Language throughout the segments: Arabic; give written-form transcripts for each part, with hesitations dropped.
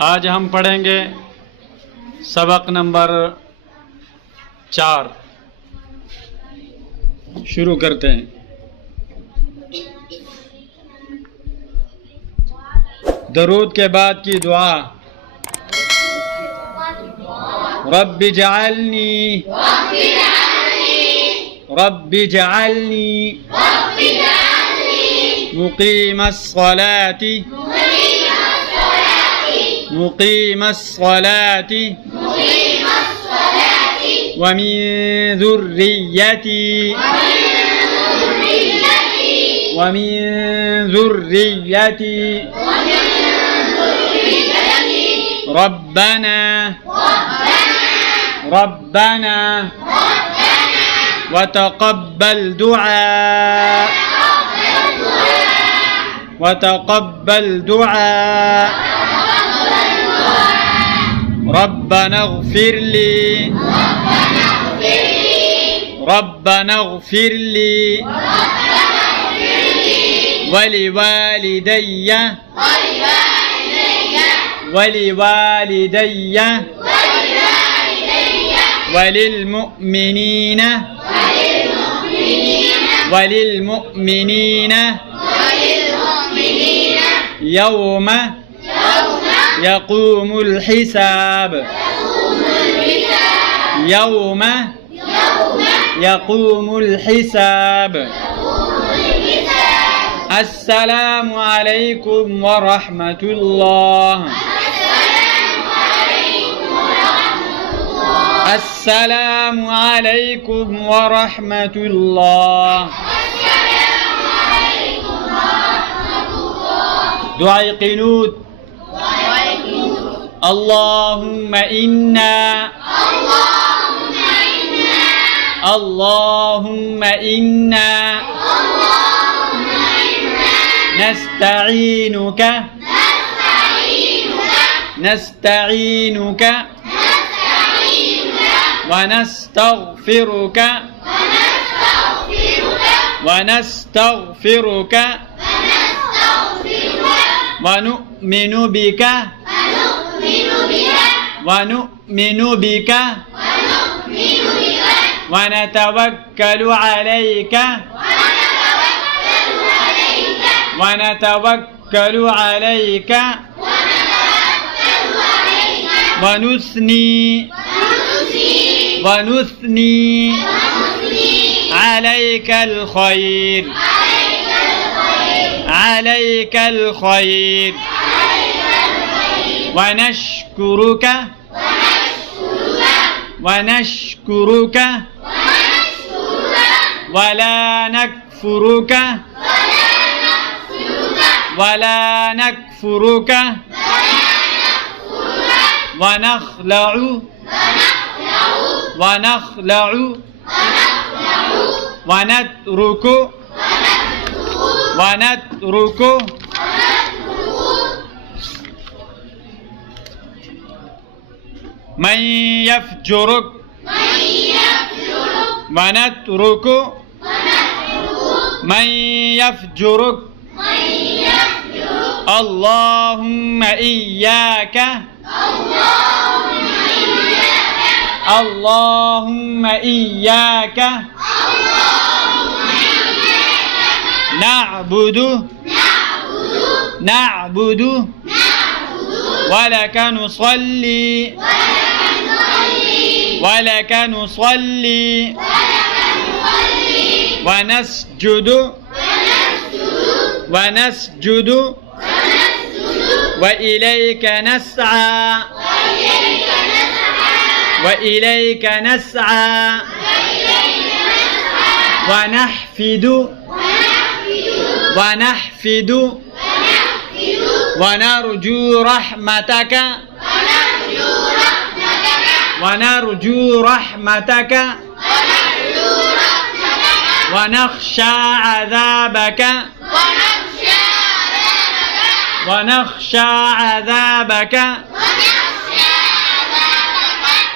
आज हम पढ़ेंगे सबक नंबर 4। शुरू करते हैं। दरूद के बाद की दुआ। रब्बि जअलनी मुकीमस्सलाति वमिन ذريتي ربنا وتقبل دعاء ربنا اغفر لي ولوالدي وللمؤمنين يوم يقوم الحساب السلام عليكم ورحمة الله. السلام عليكم ورحمة الله. دعاء قنوت. اللهم إنا نستعينك ونستغفرك ونؤمن بك ونتوكل عليك ونثني عليك الخير ونشكرك ولا نكفرك ونخلع ونترك من يفجرك ونترك من يفجرك. اللهم إياك نعبد ولك نصلي ونسجد وإليك نسعى ونحفد ونرجو رحمتك ونخشى عذابك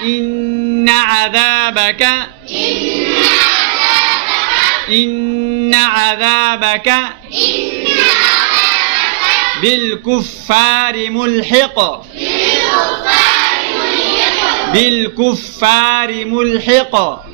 إن عذابك بالكفار ملحق بالكفار ملحق